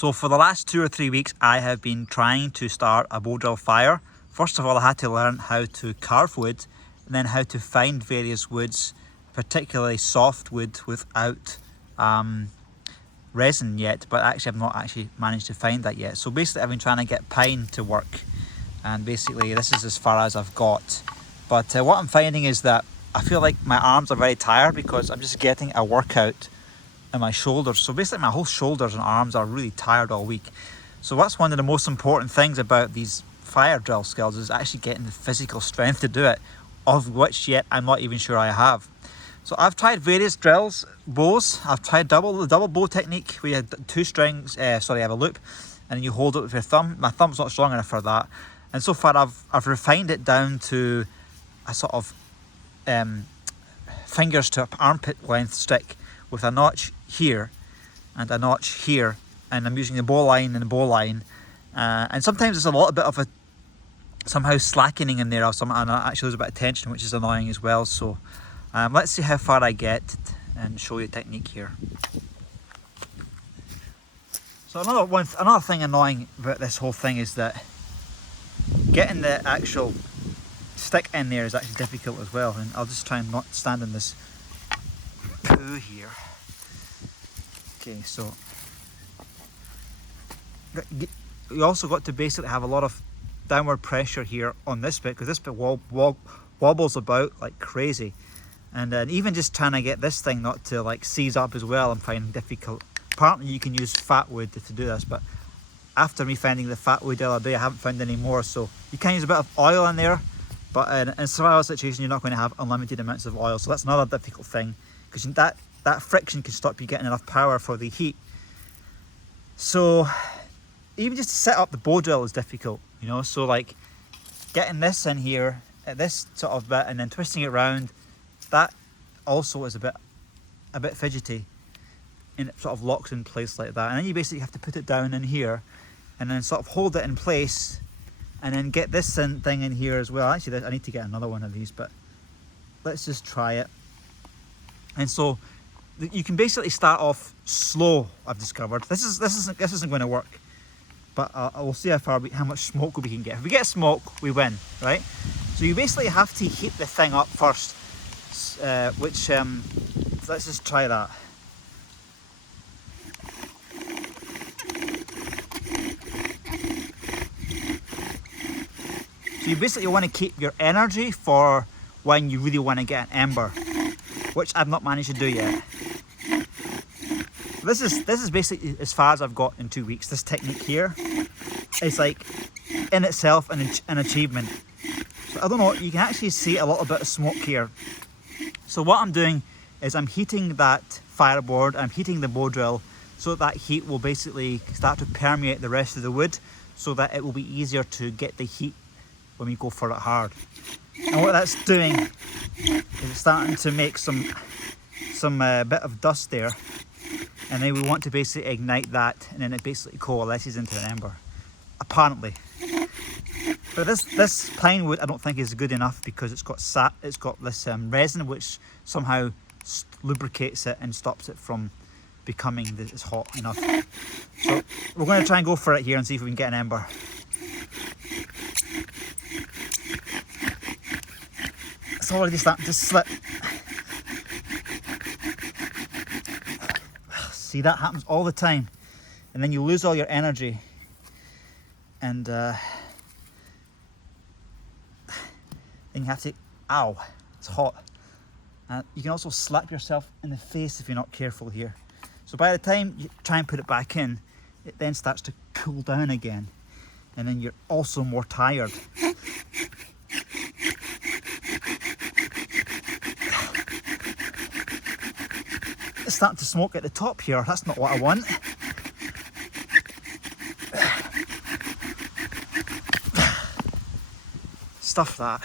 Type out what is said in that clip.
So for the last 2 or 3 weeks, I have been trying to start a bow drill fire. First of all, I had to learn how to carve wood, and then how to find various woods, particularly soft wood without resin yet, but actually I've not actually managed to find that yet. So basically I've been trying to get pine to work, and basically this is as far as I've got. But what I'm finding is that I feel like my arms are very tired because I'm just getting a workout in my shoulders. So basically my whole shoulders and arms are really tired all week. So that's one of the most important things about these fire drill skills, is actually getting the physical strength to do it, of which yet I'm not even sure I have. So I've tried various drills, bows. The double bow technique where you have 2 strings, I have a loop, and then you hold it with your thumb. My thumb's not strong enough for that. And so far I've refined it down to a sort of fingers to armpit length stick with a notch here and a notch here, and I'm using the bow line and the bow line, and sometimes there's a little bit of a somehow slackening in there, and I actually lose a bit of tension, which is annoying as well. So let's see how far I get and show you a technique here. So another thing annoying about this whole thing is that getting the actual stick in there is actually difficult as well, and I'll just try and not stand in this poo here. Okay, so you also got to basically have a lot of downward pressure here on this bit, because this bit wobbles about like crazy, and then even just trying to get this thing not to like seize up as well, I'm finding difficult. Partly you can use fat wood to do this, but after me finding the fat wood the other day, I haven't found any more. So you can use a bit of oil in there, but in a survival situation, you're not going to have unlimited amounts of oil. So that's another difficult thing, because that friction can stop you getting enough power for the heat. So even just to set up the bow drill is difficult, you know. So like getting this in here at this sort of bit and then twisting it around, that also is a bit fidgety, and it sort of locks in place like that. And then you basically have to put it down in here and then sort of hold it in place, and then get this thing in here as well. Actually, I need to get another one of these, but let's just try it. And so you can basically start off slow. I've discovered this isn't going to work, but we'll see how much smoke we can get. If we get smoke, we win, right? So you basically have to heat the thing up first, let's just try that. So you basically want to keep your energy for when you really want to get an ember, which I've not managed to do yet. This is basically as far as I've got in 2 weeks. This technique here is like in itself an achievement. So I don't know, you can actually see a little bit of smoke here. So what I'm doing is I'm heating that fireboard, I'm heating the bow drill, so that heat will basically start to permeate the rest of the wood, so that it will be easier to get the heat when we go for it hard. And what that's doing is it's starting to make some bit of dust there, and then we want to basically ignite that, and then it basically coalesces into an ember, apparently. But this pine wood I don't think is good enough, because it's got this resin which somehow lubricates it and stops it from becoming this hot enough. So we're going to try and go for it here and see if we can get an ember. It's already starting to slip. See, that happens all the time, and then you lose all your energy, and then you have to, ow, it's hot. You can also slap yourself in the face if you're not careful here. So by the time you try and put it back in, it then starts to cool down again, and then you're also more tired. It's starting to smoke at the top here. That's not what I want. Stuff that.